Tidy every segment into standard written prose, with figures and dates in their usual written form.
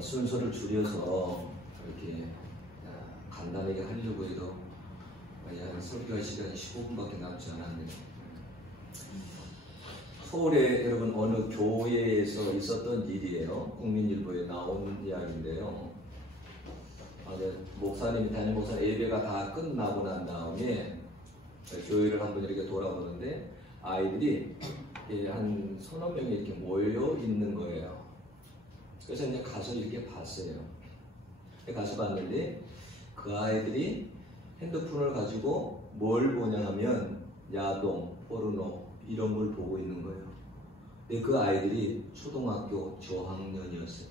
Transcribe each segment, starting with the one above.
순서를 줄여서 이렇게 간단하게 하려고 해도 설교할 시간이 15분밖에 남지 않았네요. 서울에 여러분 어느 교회에서 있었던 일이에요. 국민일보에 나온 이야기인데요. 목사님이 담임 목사 예배가 다 끝나고 난 다음에 교회를 한번 이렇게 돌아보는데 아이들이 한 서너 명이 이렇게 모여 있는 거예요. 그래서 이제 가서 이렇게 봤어요. 가서 봤는데 그 아이들이 핸드폰을 가지고 뭘 보냐 하면 야동, 포르노 이런 걸 보고 있는 거예요. 근데 그 아이들이 초등학교 저학년이었어요.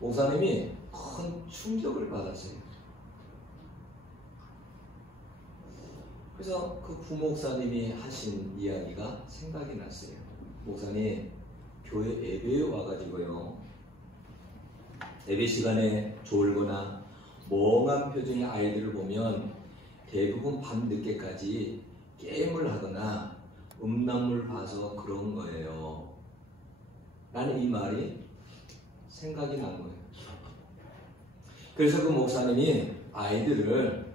목사님이 큰 충격을 받았어요. 그래서 그 부목사님이 하신 이야기가 생각이 났어요. 목사님, 교회 예배에 와가지고요, 예배 시간에 졸거나 멍한 표정의 아이들을 보면 대부분 밤늦게까지 게임을 하거나 음란물 봐서 그런 거예요. 나는 이 말이 생각이 난 거예요. 그래서 그 목사님이 아이들을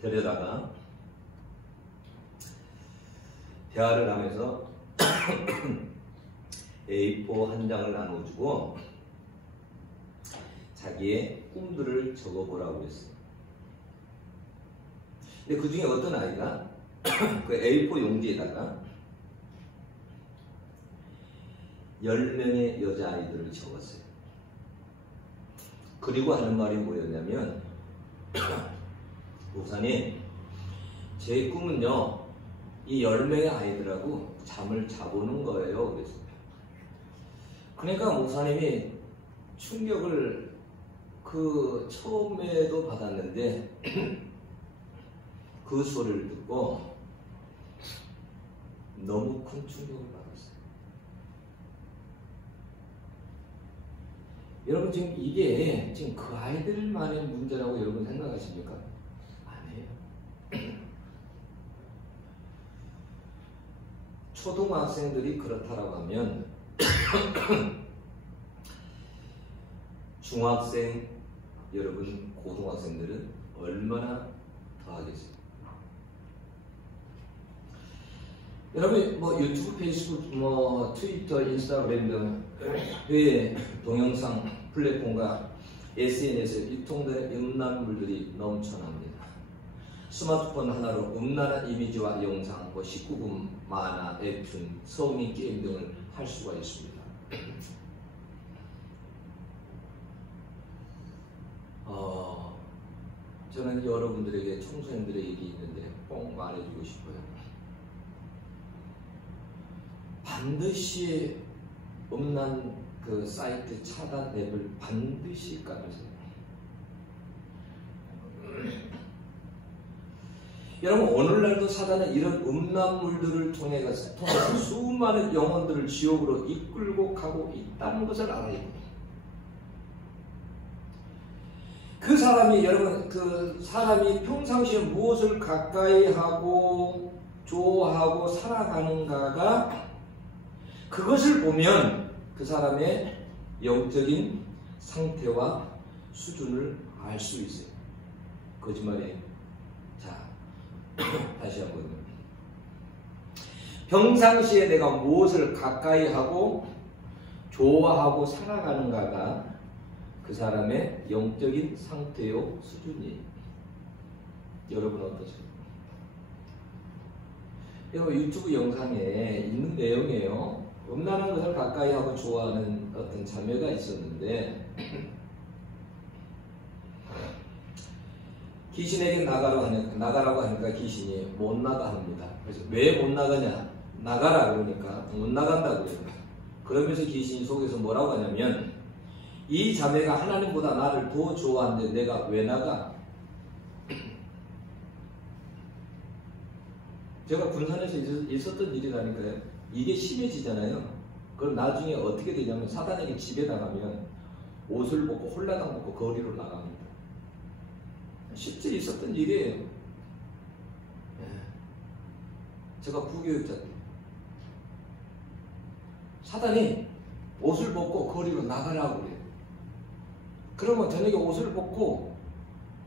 데려다가 대화를 하면서 A4 한 장을 나눠주고 자기의 꿈들을 적어보라고 했어요. 근데 그 중에 어떤 아이가 그 A4 용지에다가 10명의 여자아이들을 적었어요. 그리고 하는 말이 뭐였냐면, 목사님, 제 꿈은요, 이 10명의 아이들하고 잠을 자보는 거예요. 그랬어요. 그러니까 목사님이 충격을 처음에도 받았는데 그 소리를 듣고 너무 큰 충격을 받았어요. 여러분, 지금 이게 지금 그 아이들만의 문제라고 여러분 생각하십니까? 아니에요. 초등학생들이 그렇다라고 하면 중학생, 여러분 고등학생들은 얼마나 더 하겠어요? 여러분 유튜브, 페이스북, 트위터, 인스타그램 등 동영상 플랫폼과 SNS에 유통되는 음란물들이 넘쳐납니다. 스마트폰 하나로 음란한 이미지와 영상, 19금, 만화, 웹툰, 성인 게임 등을 할 수가 있습니다. 저는 여러분들에게, 청소년들에게 있는데 꼭 말해주고 싶어요. 반드시 음란 사이트 차단 앱을 반드시 깔으세요. 여러분, 오늘날도 사단은 이런 음란물들을 통해서 수많은 영혼들을 지옥으로 이끌고 가고 있다는 것을 알아야 됩니다. 그 사람이, 여러분, 사람이 평상시에 무엇을 가까이 하고 좋아하고 살아가는가가, 그것을 보면 그 사람의 영적인 상태와 수준을 알 수 있어요. 거짓말이에요. 자, 다시 한번. 평상시에 내가 무엇을 가까이 하고 좋아하고 살아가는가가 그 사람의 영적인 상태요 수준이에요. 여러분 어떠세요? 여러분, 유튜브 영상에 있는 내용이에요. 음란한 것을 가까이 하고 좋아하는 어떤 자매가 있었는데 귀신에게 나가라고 하니까 귀신이 못 나가 합니다. 그래서 왜 못 나가냐? 나가라 그러니까 못 나간다고 해요. 그러면서 귀신이 속에서 뭐라고 하냐면, 이 자매가 하나님보다 나를 더 좋아하는데 내가 왜 나가? 제가 군산에서 있었던 일이라니까요. 이게 심해지잖아요. 그럼 나중에 어떻게 되냐면, 사단에게 집에 나가면 옷을 벗고 홀라당 벗고 거리로 나갑니다. 실제 있었던 일이에요. 제가 부교육자 때 사단이 옷을 벗고 거리로 나가라고 그래요. 그러면 저녁에 옷을 벗고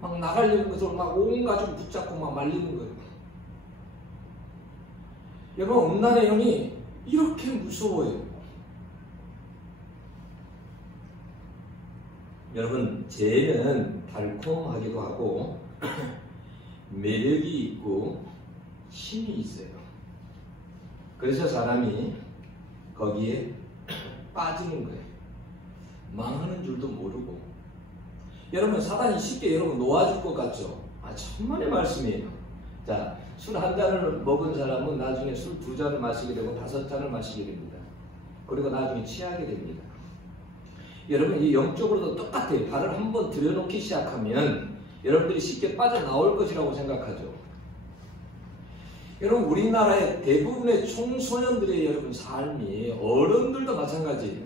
막 나가려는 것을 막 온 가족 붙잡고 막 말리는 거예요. 여러분, 음란의 영이 이렇게 무서워요. 여러분, 죄는 달콤하기도 하고 매력이 있고 힘이 있어요. 그래서 사람이 거기에 빠지는 거예요. 망하는 줄도 모르고. 여러분, 사단이 쉽게 여러분 놓아줄 것 같죠? 천만의 말씀이에요. 자, 술 한 잔을 먹은 사람은 나중에 술 2잔을 마시게 되고 5잔을 마시게 됩니다. 그리고 나중에 취하게 됩니다. 여러분, 이 영적으로도 똑같아요. 발을 한번 들여놓기 시작하면 여러분들이 쉽게 빠져나올 것이라고 생각하죠. 여러분, 우리나라의 대부분의 청소년들의 여러분 삶이, 어른들도 마찬가지예요.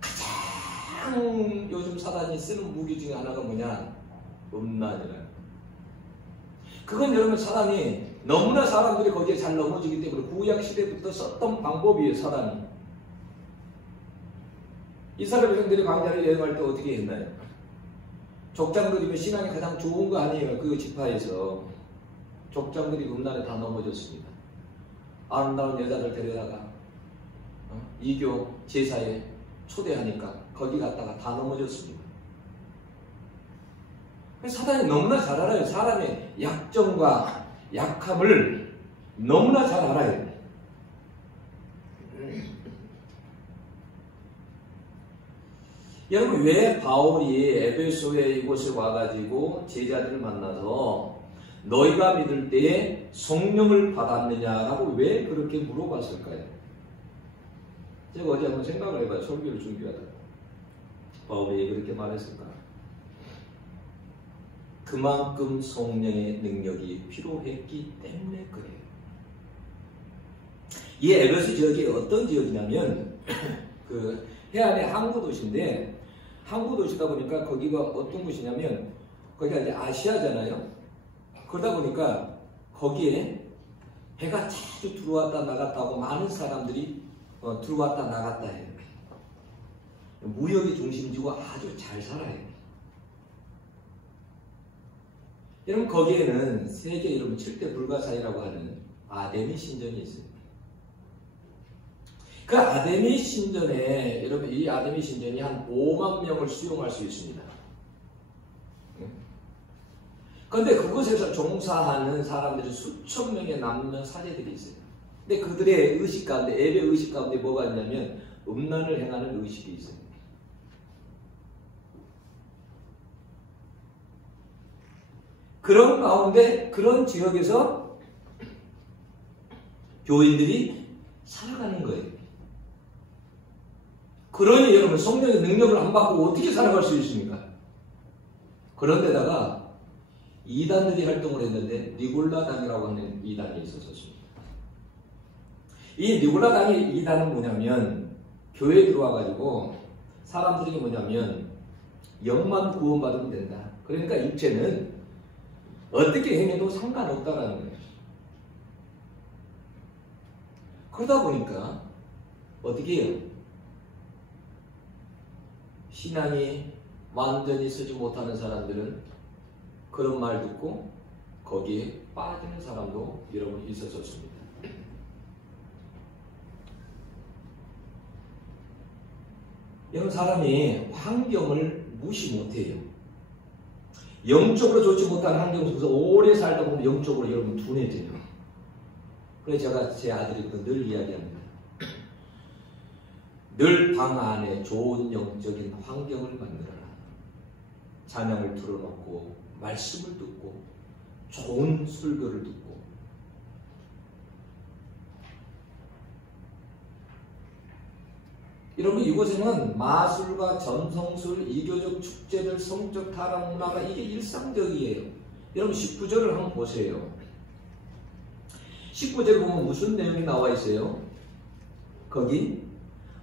가장 요즘 사단이 쓰는 무기 중에 하나가 뭐냐? 음란이라는. 그건 여러분, 사단이 너무나 사람들이 거기에 잘 넘어지기 때문에 구약 시대부터 썼던 방법이에요. 사단이. 이스라엘 백성들이 광야를 여행할 때 어떻게 했나요? 족장들이면 신앙이 가장 좋은 거 아니에요. 그 지파에서 족장들이 음란에 다 넘어졌습니다. 아름다운 여자들 데려다가 이교 제사에 초대하니까 거기 갔다가 다 넘어졌습니다. 사단이 너무나 잘 알아요. 사람의 약점과 약함을 너무나 잘 알아요. 여러분, 왜 바울이 에베소에 이곳에 와가지고 제자들을 만나서 너희가 믿을 때에 성령을 받았느냐라고 왜 그렇게 물어봤을까요? 제가 어제 한번 생각을 해봐요. 설교를 준비하다가 바울이 왜 그렇게 말했을까? 그만큼 성령의 능력이 필요했기 때문에 그래요. 이 에베소 지역이 어떤 지역이냐면 그 해안의 항구 도시인데, 항구 도시다 보니까 거기가 어떤 곳이냐면 거기가 이제 아시아잖아요. 그러다 보니까 거기에 배가 자주 들어왔다 나갔다 하고 많은 사람들이 들어왔다 나갔다 해요. 무역의 중심지고 아주 잘 살아요. 여러분, 거기에는 세계 여러분 7대 불가사의라고 하는 아데미 신전이 있어요. 그 아데미 신전에, 여러분, 이 아데미 신전이 한 5만 명을 수용할 수 있습니다. 그런데 그곳에서 종사하는 사람들이 수천 명에 남는 사례들이 있어요. 근데 그들의 의식 가운데, 예배 의식 가운데 뭐가 있냐면 음란을 행하는 의식이 있어요. 그런 가운데, 그런 지역에서 교인들이 살아가는 거예요. 그러니 여러분, 성령의 능력을 안 받고 어떻게 살아갈 수 있습니까? 그런데다가 이단들이 활동을 했는데 니골라당이라고 하는 이단이 있었습니다. 이 니골라당의 이단은 뭐냐면 교회에 들어와가지고 사람들이 뭐냐면 영만 구원받으면 된다. 그러니까 육체는 어떻게 행해도 상관없다라는 거예요. 그러다 보니까 어떻게 해요? 신앙이 완전히 쓰지 못하는 사람들은 그런 말 듣고 거기에 빠지는 사람도 여러분 있었습니다. 여러분, 사람이 환경을 무시 못해요. 영적으로 좋지 못한 환경 속에서 오래 살다 보면 영적으로 여러분 둔해져요. 그래서 제가 제 아들이 늘 이야기합니다. 늘 방 안에 좋은 영적인 환경을 만들어라. 찬양을 틀어놓고 말씀을 듣고 좋은 설교를 듣고. 여러분, 이곳에는 마술과 점성술, 이교적 축제들, 성적 타락 문화가 이게 일상적이에요. 여러분, 19절을 한번 보세요. 19절 보면 무슨 내용이 나와 있어요? 거기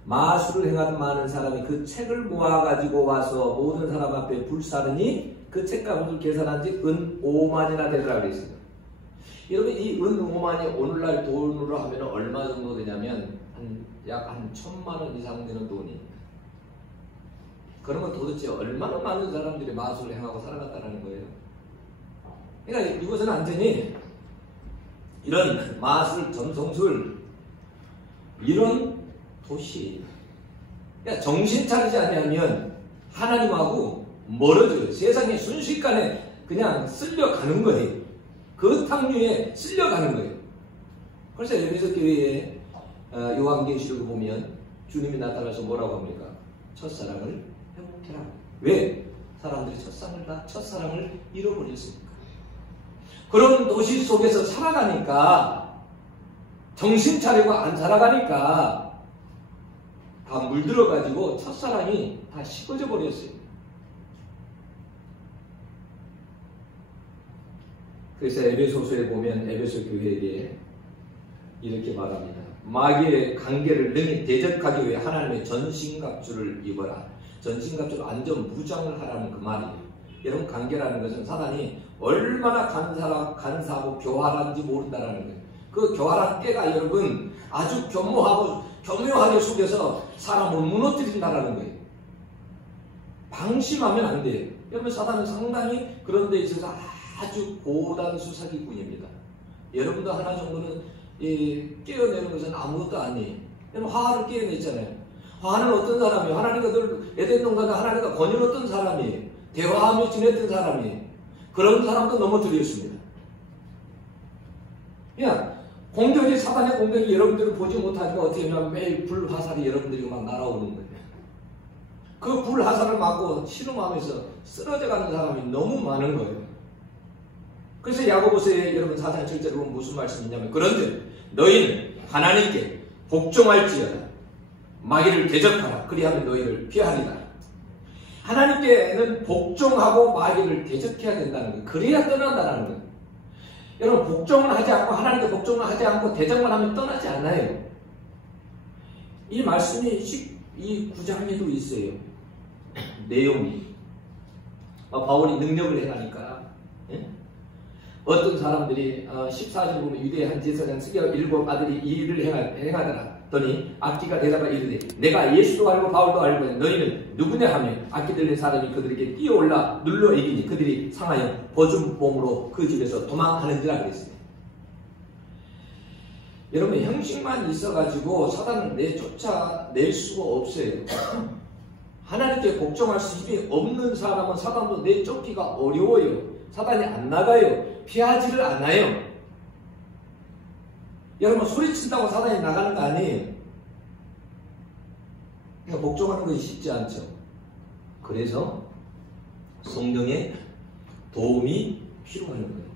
마술을 행하던 많은 사람이 그 책을 모아가지고 와서 모든 사람 앞에 불사르니 그 책값을 계산한 지 은 5만이나 되더라 그랬습니다. 여러분, 이 은 5만이 오늘날 돈으로 하면 얼마 정도 되냐면 약 1,000만 원 이상 되는 돈이. 그러면 도대체 얼마나 많은 사람들이 마술을 행하고 살아갔다는 거예요. 그러니까 이것은 완전히 이런 마술, 점성술, 이런 도시. 그러니까 정신 차리지 않으면 하나님하고 멀어져요. 세상에 순식간에 그냥 쓸려가는 거예요. 그 탕류에 쓸려가는 거예요. 그래서 에베소 교회에 요한계시록을 보면 주님이 나타나서 뭐라고 합니까? 첫사랑을 회복해라. 왜? 사람들이 첫사랑을 잃어버렸으니까. 그런 도시 속에서 살아가니까, 정신 차리고 안 살아가니까 다 물들어가지고 첫사랑이 다 식어져 버렸어요. 그래서 에베소서에 보면 에베소 교회에 이렇게 말합니다. 마귀의 관계를 능히 대적하기 위해 하나님의 전신갑주를 입어라. 전신갑주로 완전 무장을 하라는 그 말이에요. 여러분, 관계라는 것은 사단이 얼마나 간사하고 교활한지 모른다는 거예요. 그 교활한 깨가 여러분 아주 교묘하게 속여서 사람을 무너뜨린다는 거예요. 방심하면 안 돼요. 여러분, 사단은 상당히 그런 데 있어서 아주 고단 수사기꾼입니다. 여러분도 하나 정도는 깨어내는 것은 아무것도 아니에요. 여러분, 화를 깨어냈잖아요. 화는 어떤 사람이에요? 하나님과 늘 에덴 동산에 하나님과 거닐었던 사람이에요. 대화하며 지냈던 사람이에요. 그런 사람도 넘어뜨렸습니다. 그냥 공격이, 사단의 공격이 여러분들을 보지 못하니까 어떻게 하면 매일 불화살이 여러분들이 막 날아오는 거예요. 그 불화살을 맞고 신음하면서 쓰러져가는 사람이 너무 많은 거예요. 그래서 야고보서에 여러분 4장 7절에 보면 무슨 말씀이 있냐면, 그런데 너희는 하나님께 복종할지어다. 마귀를 대적하라. 그리하면 너희를 피하리라. 하나님께는 복종하고 마귀를 대적해야 된다는 거예요. 그래야 떠난다는 거예요. 여러분, 복종을 하지 않고, 하나님께 복종을 하지 않고 대적만 하면 떠나지 않아요. 이 말씀이 이 9장에도 있어요. 내용이. 바울이 능력을 행하니까. 예? 어떤 사람들이 14절 보면 유대의 한 제사장 스게와 7 아들이 이 일을 행하더라. 더니 악기가 대답하 이르되 내가 예수도 알고 바울도 알고 너희는 누구냐 하며 악기 들린 사람이 그들에게 뛰어올라 눌러 이기니 그들이 상하여 버준몸으로 그 집에서 도망하는지라 그랬습니다. 여러분, 형식만 있어가지고 사단을 내쫓아낼 수가 없어요. 하나님께 복종할 힘이 없는 사람은 사단도 내쫓기가 어려워요. 사단이 안 나가요. 피하지를 않아요. 여러분, 소리친다고 사단이 나가는 거 아니에요. 그러니까 복종하는 것이 쉽지 않죠. 그래서 성령의 도움이 필요한 거예요.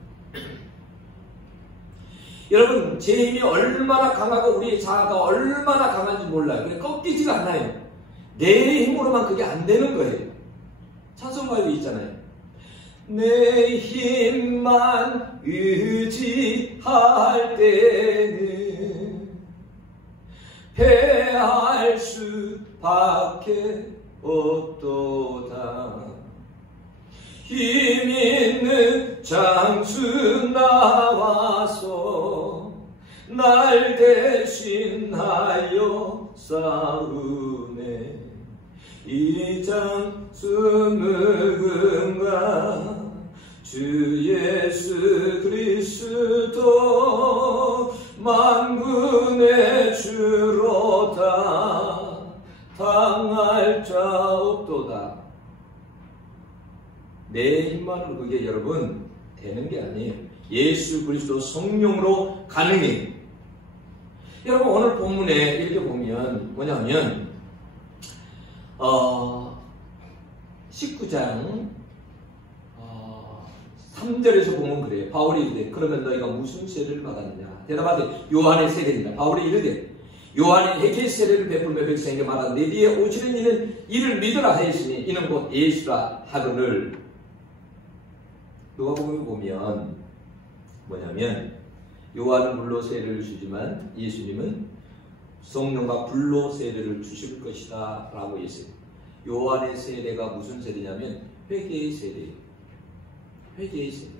여러분, 제 힘이 얼마나 강하고 우리의 자아가 얼마나 강한지 몰라요. 그냥 꺾이지가 않아요. 내 힘으로만 그게 안 되는 거예요. 찬송가에 있잖아요. 내 힘만 의지할 때는 패할 수밖에 없도다. 힘 있는 장수 나와서 날 대신하여 싸우네. 이 장수 누군가 주 예수 그리스도 만군의 주로다. 당할 자 없도다. 내 힘만으로 그게 여러분 되는 게 아니에요. 예수 그리스도 성령으로 가능해요. 여러분, 오늘 본문에 이렇게 보면 뭐냐면 19장 3절에서 보면 그래요. 바울이 이르되 그러면 너희가 무슨 세례를 받았느냐. 대답하되 요한의 세례니라. 바울이 이르되 요한이 회개 세례를 베풀며 백성에게 말하되 내 뒤에 오시는 이는 이를 믿으라 하였으니 이는 곧 예수라 하거늘. 누가복음에 보면 뭐냐면 요한은 물로 세례를 주지만 예수님은 성령과 불로 세례를 주실 것이다 라고 했어요. 요한의 세례가 무슨 세례냐면 회개의 세례예요. 회개의 세례.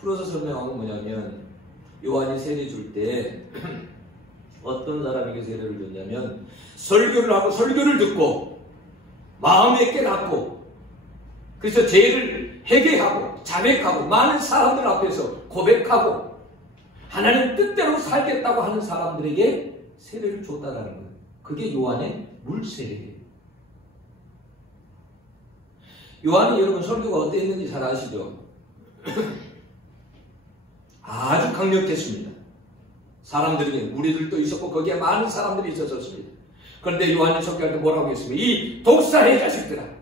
풀어서 설명한 건 뭐냐면 요한이 세례 줄 때 어떤 사람에게 세례를 줬냐면 설교를 하고 설교를 듣고 마음에 깨닫고 그래서 죄를 회개하고 자백하고 많은 사람들 앞에서 고백하고 하나님 뜻대로 살겠다고 하는 사람들에게 세례를 줬다라는 거예요. 그게 요한의 물세례예요. 요한이 여러분 설교가 어땠는지 잘 아시죠? 아주 강력했습니다. 사람들에게 무리들도 있었고 거기에 많은 사람들이 있었습니다. 그런데 요한이 설교할 때 뭐라고 했습니까? 이 독사의 자식들아,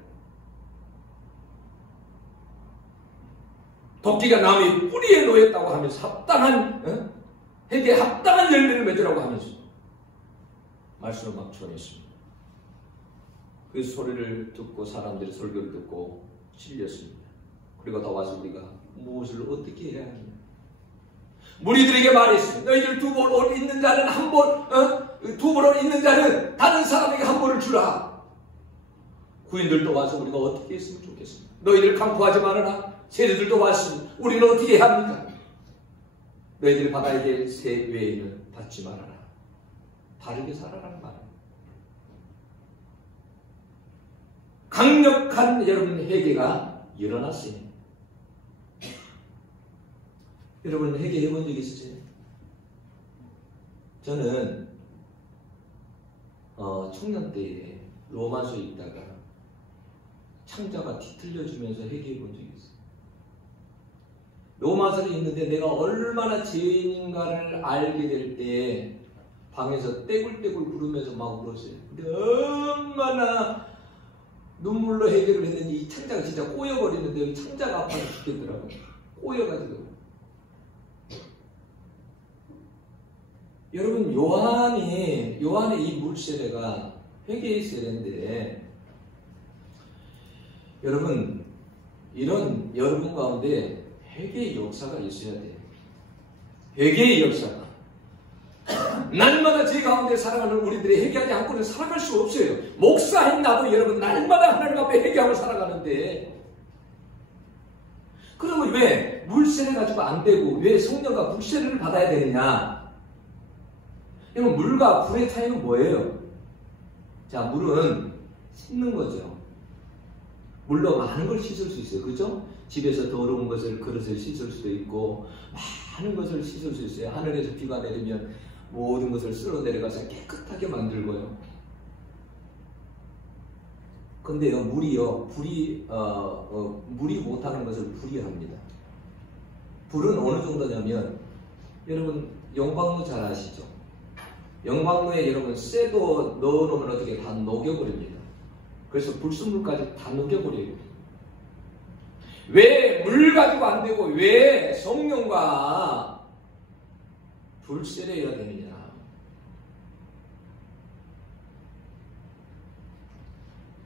도끼가 남의 뿌리에 놓였다고 하면서 합당한 회개에 합당한 열매를 맺으라고 하면서 말씀을 막 전했습니다. 그 소리를 듣고 사람들이 설교를 듣고 찔렸습니다. 그리고 다 와서 우리가 무엇을 어떻게 해야 하느냐. 무리들에게 말했습니다. 너희들 두 벌 옷 있는 자는 한 벌, 두 벌 옷 있는 자는 다른 사람에게 한 벌을 주라. 구인들도 와서 우리가 어떻게 했으면 좋겠습니까? 너희들 강포하지 말아라. 세리들도 왔으니 우리는 어떻게 해야 합니까? 너희들이 받아야 될 세 외에는 받지 말아라. 다르게 살아라는 말입니다. 강력한 여러분 회개가 일어났어요. 여러분 회개해 본 적 있으세요? 저는 청년 때에 로마서에 있다가 창자가 뒤틀려주면서 회개해 본 적이 있어요. 로마서에 있는데 내가 얼마나 죄인인가를 알게 될 때 방에서 떼굴떼굴 부르면서 막 울었어요. 근데 얼마나 눈물로 해결을 했는지 이 창자가 진짜 꼬여버리는데 이 창자가 아파서 죽겠더라고요. 꼬여가지고. 여러분 요한의 이 물세례가 회개의 세례인데 여러분 이런 여러분 가운데 회개의 역사가 있어야 돼요. 회개의 역사가 날마다 제 가운데 살아가는 우리들이 회개하지 않고는 살아갈 수 없어요. 목사인 나도 여러분 날마다 하나님 앞에 회개하고 살아가는데 그러면 왜 물세례 가지고 안 되고 왜 성령과 불세례를 받아야 되느냐? 여러분 물과 불의 차이는 뭐예요? 자, 물은 씻는 거죠. 물로 많은 걸 씻을 수 있어요. 그죠? 집에서 더러운 것을 그릇을 씻을 수도 있고 많은 것을 씻을 수 있어요. 하늘에서 비가 내리면 모든 것을 쓸어 내려가서 깨끗하게 만들고요. 근데요 물이요 물이 못하는 것을 불이 합니다. 불은 어느 정도냐면 여러분 용광로 잘 아시죠? 용광로에 여러분 쇠도 넣어놓으면 어떻게 다 녹여버립니다. 그래서 불순물까지 다 녹여버려요. 왜 물 가지고 안 되고 왜 성령과 불세례해야 되느냐?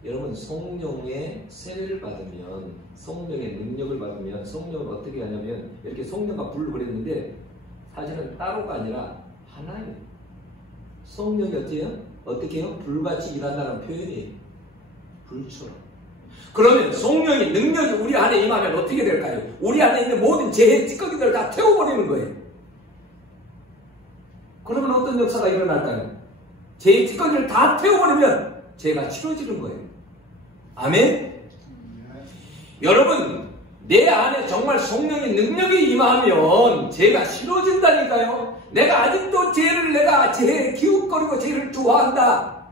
여러분 성령의 세례를 받으면 성령의 능력을 받으면 성령을 어떻게 하냐면 이렇게 성령과 불을 그랬는데 사실은 따로가 아니라 하나예요. 성령이 어떻게 해요? 불같이 일한다는 표현이에요. 불처럼. 그러면 성령의 능력이 우리 안에 임하면 어떻게 될까요? 우리 안에 있는 모든 죄의 찌꺼기들을 다 태워버리는 거예요. 그러면 어떤 역사가 일어날까요? 죄의 찌꺼기를 다 태워버리면 죄가 치러지는 거예요. 아멘? 여러분 내 안에 정말 성령의 능력이 임하면 죄가 싫어진다니까요. 내가 아직도 죄에 기웃거리고 죄를 좋아한다.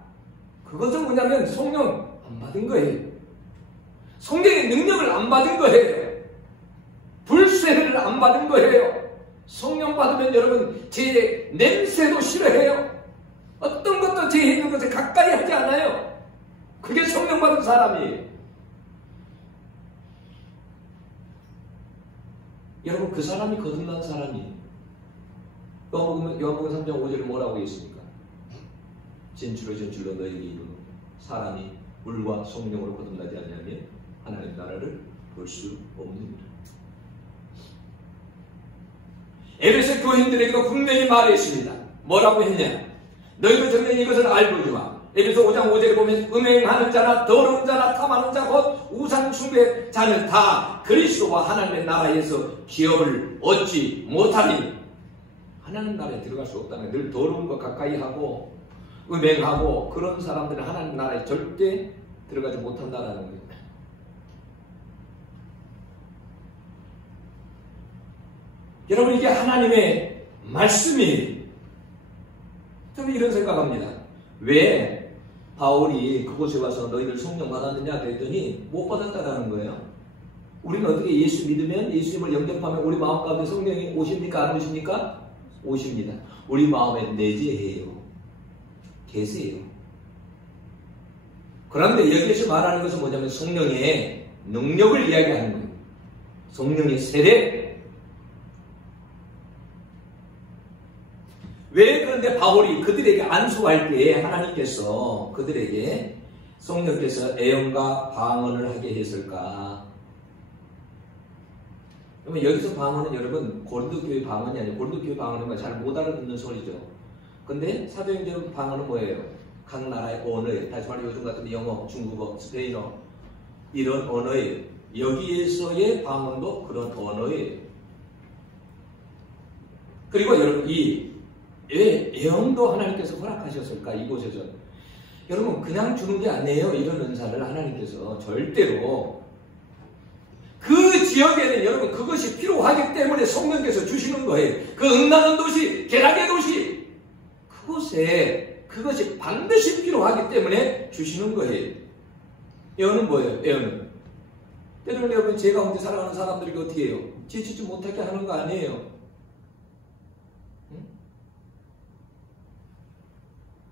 그것은 뭐냐면 성령 안 받은 거예요. 성령의 능력을 안 받은 거예요. 불세례를 안 받은 거예요. 성령 받으면 여러분 죄의 냄새도 싫어해요. 어떤 것도 죄에 있는 것에 가까이 하지 않아요. 그게 성령 받은 사람이에요. 여러분 그 사람이 거듭난 사람이에요. 요한복음 3장 5절에 뭐라고 했습니까? 진실로 너희에게 이르노니 사람이 물과 성령으로 거듭나지 않으면 하나님 나라를 볼 수 없느니라. 에베소 교인들에게도 분명히 말했습니다. 뭐라고 했냐? 너희도 정녕 이것을 알고 주마. 에베소 5장 5절에 보면 음행하는 자나 더러운 자나 탐하는 자 곧 우상 숭배 자는 다 그리스도와 하나님의 나라에서 기업을 얻지 못하리니. 하나님 나라에 들어갈 수 없다는 거예요. 늘 더러운 거 가까이 하고 음행하고 그런 사람들은 하나님 나라에 절대 들어가지 못한다는 거예요. 여러분, 이게 하나님의 말씀이에요. 저는 이런 생각합니다. 왜 바울이 그곳에 와서 너희들 성령 받았느냐 그랬더니 못 받았다라는 거예요. 우리는 어떻게 예수 믿으면, 예수님을 영접하면 우리 마음 가운데 성령이 오십니까? 안 오십니까? 오십니다. 우리 마음에 내재해요. 계세요. 그런데 여기에서 말하는 것은 뭐냐면 성령의 능력을 이야기하는 거예요. 성령의 세례. 왜 그런데 바울이 그들에게 안수할 때에 하나님께서 그들에게 성령께서 애언과 방언을 하게 했을까? 그러면 여기서 방언은 여러분 고린도 교회 방언이 아니에요. 고린도 교회 방언은 잘 못 알아듣는 소리죠. 근데 사도행전 방언은 뭐예요? 각 나라의 언어예요. 다시 말해 요즘 같은 영어, 중국어, 스페인어 이런 언어예요. 여기에서의 방언도 그런 언어예요. 그리고 여러분 왜 애언도 하나님께서 허락하셨을까? 이곳에서 여러분 그냥 주는 게 아니에요. 이런 은사를 하나님께서 절대로 그 지역에는 여러분 그것이 필요하기 때문에 성령께서 주시는 거예요. 그 응나는 도시, 게락의 도시 그곳에 그것이 반드시 필요하기 때문에 주시는 거예요. 애언은 뭐예요? 애언은 때로는 여러분 제 가운데 살아가는 사람들이 어떻게 해요? 지치지 못하게 하는 거 아니에요.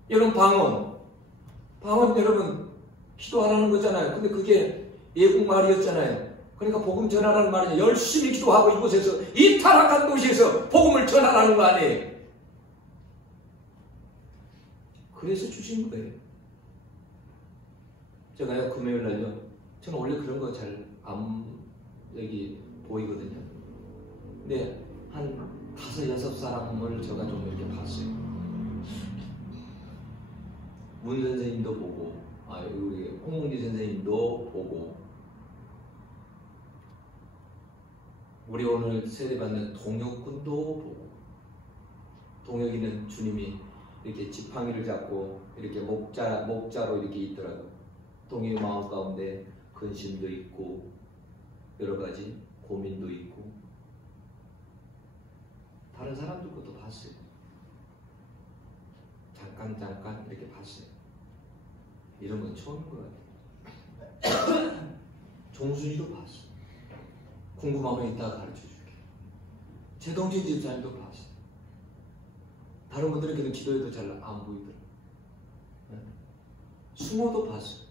여러분 방언 여러분 기도하라는 거잖아요. 근데 그게 예국말이었잖아요. 그러니까 복음 전하라는 말이냐. 열심히 기도하고 이곳에서 이 타락한 도시에서 복음을 전하라는 거 아니에요. 그래서 주신 거예요. 제가요 금요일 날요. 저는 원래 그런 거 잘 안 여기 보이거든요. 근데 한 5, 6사람을 제가 좀 이렇게 봤어요. 문 선생님도 보고, 우리 홍문기 선생님도 보고, 우리 오늘 세례받는 동혁군도 보고, 동혁이는 주님이 이렇게 지팡이를 잡고 이렇게 목자로 이렇게 있더라고요. 동혁이 마음 가운데 근심도 있고 여러 가지 고민도 있고 다른 사람들 것도 봤어요. 잠깐 이렇게 봤어요. 이런 건 처음인 것 같아요. 종순이도 봤어. 궁금하면 이따가 가르쳐줄게. 최동진 집사님도 봤어. 다른 분들에게는 기도해도 잘 안 보이더라. 수모도 봤어.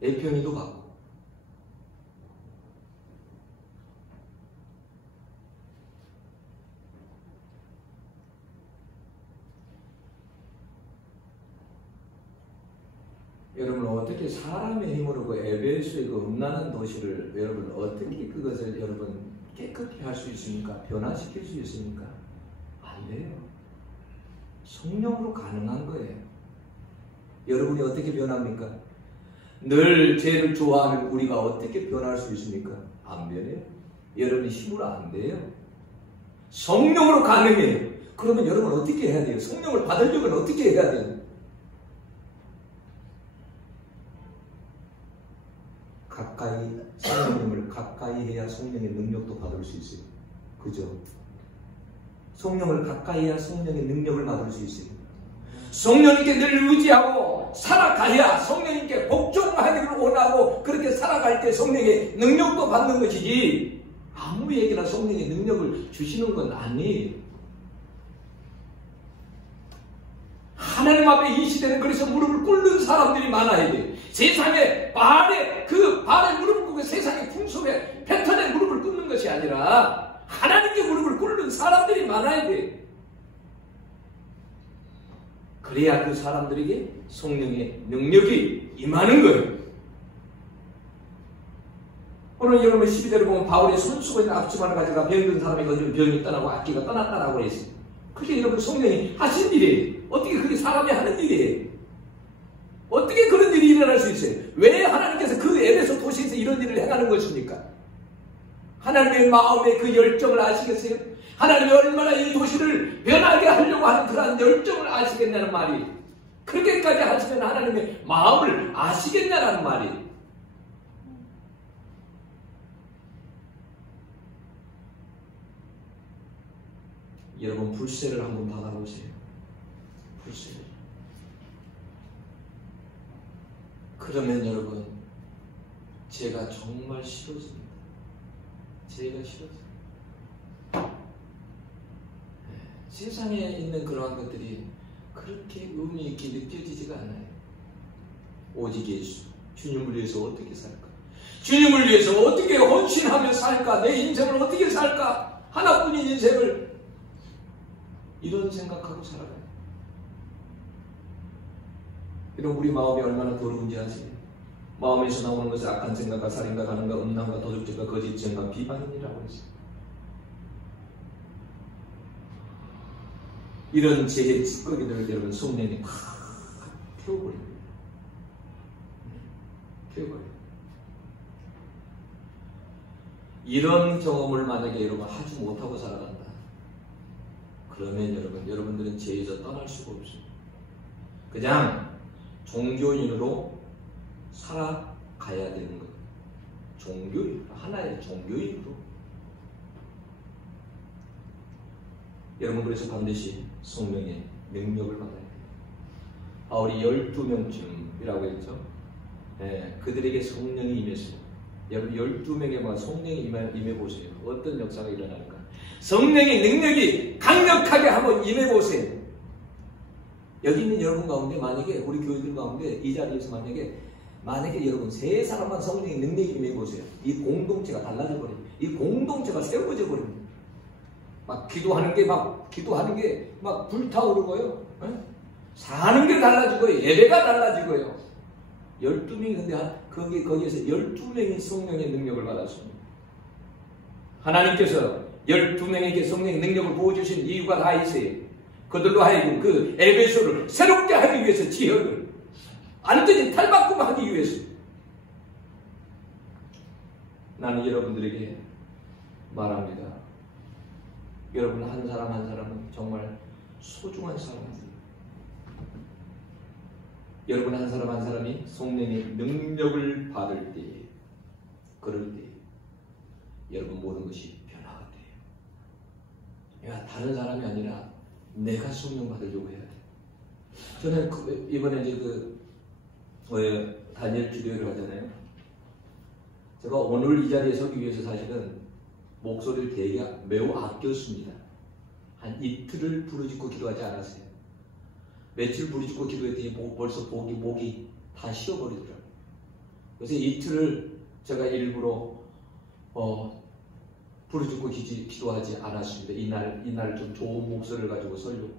애편이도 봤고. 여러분 어떻게 사람의 힘으로 그 에베소의 그 음란한 도시를 여러분 어떻게 그것을 여러분 깨끗게 할 수 있습니까? 변화시킬 수 있습니까? 안 돼요. 성령으로 가능한 거예요. 여러분이 어떻게 변합니까? 늘 죄를 좋아하는 우리가 어떻게 변할 수 있습니까? 안 변해요. 여러분이 힘으로 안 돼요. 성령으로 가능해요. 그러면 여러분 어떻게 해야 돼요? 성령을 받으려면 어떻게 해야 돼요? 성령님을 가까이 해야 성령의 능력도 받을 수 있어요. 그죠? 성령을 가까이 해야 성령의 능력을 받을 수 있어요. 성령님께 늘 의지하고 살아가야 성령님께 복종하기를 원하고 그렇게 살아갈 때 성령의 능력도 받는 것이지 아무에게나 성령의 능력을 주시는 건 아니에요. 하나님 앞에 이 시대는 그래서 무릎을 꿇는 사람들이 많아야 돼. 세상에 발에 무릎을 꿇고 세상의 풍속에 패턴에 무릎을 꿇는 것이 아니라 하나님께 무릎을 꿇는 사람들이 많아야 돼. 그래야 그 사람들에게 성령의 능력이 임하는 거예요. 오늘 보면 여러분 12절을 보면 바울의 손수건이 앞치마를 가져가 병든 사람이 건지면 병이 떠나고 악기가 떠났다라고 했어요. 그게 여러분 성령이 하신 일이에요. 어떻게 그게 사람이 하는 일이에요? 어떻게 그런 일이 일어날 수 있어요? 왜 하나님께서 그 에베소 도시에서 이런 일을 행하는 것입니까? 하나님의 마음의 그 열정을 아시겠어요? 하나님이 얼마나 이 도시를 변하게 하려고 하는 그러한 열정을 아시겠냐는 말이, 그렇게까지 하시면 하나님의 마음을 아시겠냐는 말이. 여러분 불세를 한번 받아보세요. 불세를. 그러면 여러분 제가 정말 싫어집니다. 제가 싫어집니다. 세상에 있는 그러한 것들이 그렇게 의미 있게 느껴지지가 않아요. 오직 예수, 주님을 위해서 어떻게 살까? 주님을 위해서 어떻게 헌신하며 살까? 내 인생을 어떻게 살까? 하나뿐인 인생을 이런 생각하고 살아가요. 이런 우리 마음이 얼마나 더러운지 아세요? 마음에서 나오는 것은 악한 생각과 살인과 간음과 음란과 도둑질과 거짓증과 비방이라고 했어요. 이런 죄의 찌꺼기들을 여러분 성령이 팍 태워버립니다. 태워버려요. 이런 경험을 만약에 여러분 하지 못하고 살아간다. 그러면 여러분들은 죄에서 떠날 수가 없습니다. 그냥 종교인으로 살아가야 되는 거예요. 종교인, 하나의 종교인으로. 여러분 그래서 반드시 성령의 능력을 받아야 돼요. 바울이 12명쯤이라고 했죠. 네, 그들에게 성령이 임했어요. 여러분 12명의 성령이 임해보세요. 어떤 역사가 일어날까? 성령의 능력이 강력하게 한번 임해보세요. 여기 있는 여러분 가운데 만약에 우리 교회들 가운데 이 자리에서 만약에 여러분 세 사람만 성령의 능력이 임해보세요. 이 공동체가 달라져 버려요. 이 공동체가 세워져 버립니다. 막 기도하는 게 막 불타오르고요. 사는 게 달라지고요. 예배가 달라지고요. 12명이 근데 거기에서 12명이 성령의 능력을 받았습니다. 하나님께서 12명에게 성령의 능력을 부어주신 이유가 다 있어요. 그들로 하여금 그 에베소를 새롭게 하기 위해서, 지역을 완전히 탈바꿈하기 위해서. 나는 여러분들에게 말합니다. 여러분 한 사람 한 사람은 정말 소중한 사람입니다. 여러분 한 사람 한 사람이 성령의 능력을 받을 때, 그럴 때 여러분 모든 것이 변화가 돼요. 야, 다른 사람이 아니라 내가 성령 받으려고 해야 돼. 저는 이번에 이제 다니엘 기도회를 하잖아요. 제가 오늘 이 자리에 서기 위해서 사실은 목소리를 되게 매우 아꼈습니다. 한 이틀을 부르짖고 기도하지 않았어요. 며칠 부르짖고 기도했더니 벌써 목이 다 쉬어버리더라고요. 그래서 이틀을 제가 일부러 부르짖고 기도하지 않았습니다. 이날 좀 좋은 목소리를 가지고 서려고.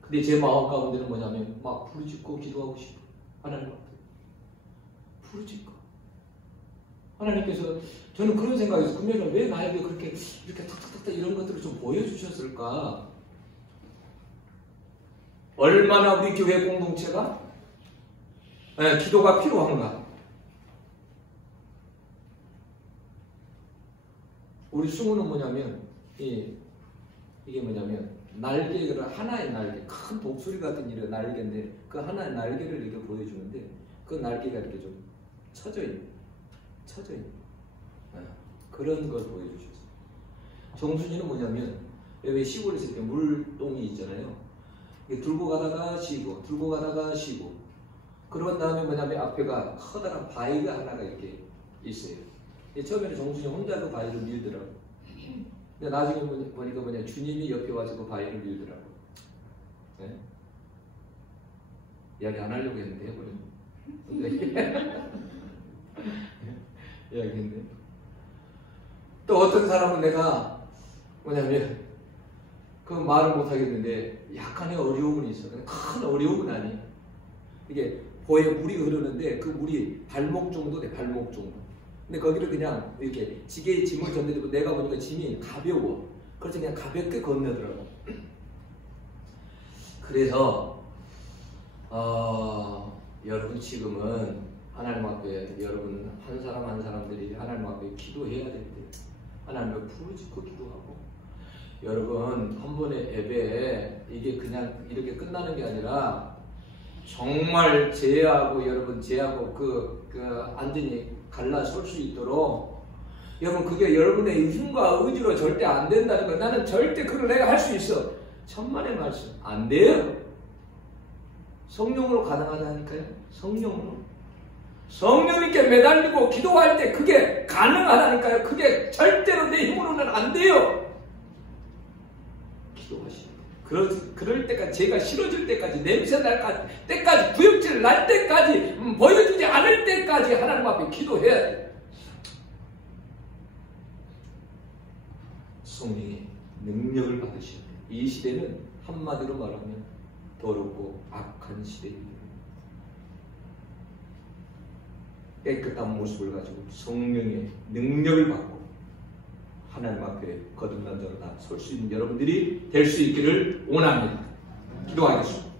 근데 제 마음 가운데는 뭐냐면 막 부르짖고 기도하고 싶어. 하나님 앞에 부르짖고. 하나님께서 저는 그런 생각이 있어요. 그러면 왜 나에게 그렇게 이렇게 탁탁탁탁 이런 것들을 좀 보여주셨을까? 얼마나 우리 교회 공동체가 기도가 필요한가? 우리 승우는 뭐냐면 이게 뭐냐면 날개를 하나의 날개, 큰 독수리 같은 이런 날개인데 그 하나의 날개를 이렇게 보여주는데 그 날개가 이렇게 좀 처져 있는 그런 걸 보여주셨어요. 정순이는 뭐냐면 왜 시골에서 이렇게 물동이 있잖아요. 들고 가다가 쉬고 들고 가다가 쉬고 그런 다음에 뭐냐면 앞에가 커다란 바위가 하나가 이렇게 있어요. 처음에는 정순이 혼자 그 바위를 밀더라고. 근데 나중에 보니까 주님이 옆에 와서 그 바위를 밀더라고. 네? 이야기 안 하려고 했는데 해버렸네. 이야기했는데 또 어떤 사람은 내가 뭐냐면 그 말을 못 하겠는데 약간의 어려움은 있어. 근데 큰 어려움은 아니에요. 이게 보에 물이 흐르는데 그 물이 발목 정도 돼. 발목 정도. 근데 거기를 그냥 이렇게 지게에 짐을 던져주고 내가 보니까 짐이 가벼워. 그래서 그냥 가볍게 건너더라고. 그래서 여러분 지금은 하나님 앞에 여러분 한 사람 한 사람들이 하나님 앞에 기도해야 되는데 하나님 앞에 부르짖고 기도하고 여러분 한 번의 예배에 이게 그냥 이렇게 끝나는 게 아니라 정말 제하고 그 완전히 갈라설 수 있도록 여러분 그게 여러분의 힘과 의지로 절대 안 된다는 거. 나는 절대 그걸 내가 할 수 있어. 천만의 말씀 안 돼요. 성령으로 가능하다니까요. 성령님께 매달리고 기도할 때 그게 가능하다니까요. 그게 절대로 내 힘으로는 안 돼요. 기도하시는 거예요. 그럴 때까지 제가 싫어질 때까지 냄새 날 때까지 구역질 날 때까지 보여주지 않을 때까지 하나님 앞에 기도해야 돼요. 성령의 능력을 받으셔야 돼요. 이 시대는 한마디로 말하면 더럽고 악한 시대입니다. 깨끗한 모습을 가지고 성령의 능력을 받고 하나님 앞에 거듭난 자로 다 설 수 있는 여러분들이 될 수 있기를 원합니다. 기도하겠습니다.